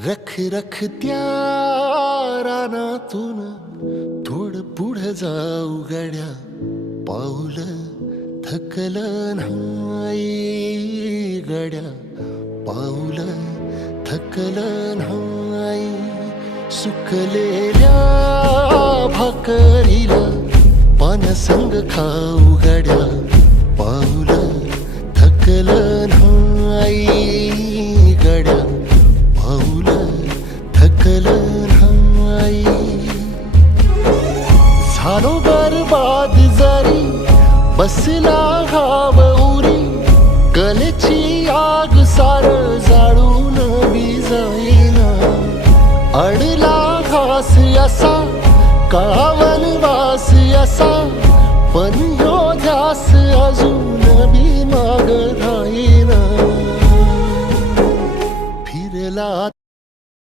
रख रख त्या रानातून थोडं पुढं जाऊ गड्या, पाऊल थकलं नाही गड्या, पाऊल थकलं नाही. सुकलेल्या भाकरीला पाण्यासंग खाऊ गड्या, पाऊल थकलं नाही गड्या, पाऊल थकलं नाही. झालो बरबाद जरी बसला घाव उरी, कलेची आग सार जाळून विजाईना. अडला घास असा काळा वनवास असा, पण ह्यो ध्यास अजून बी माग राहीना.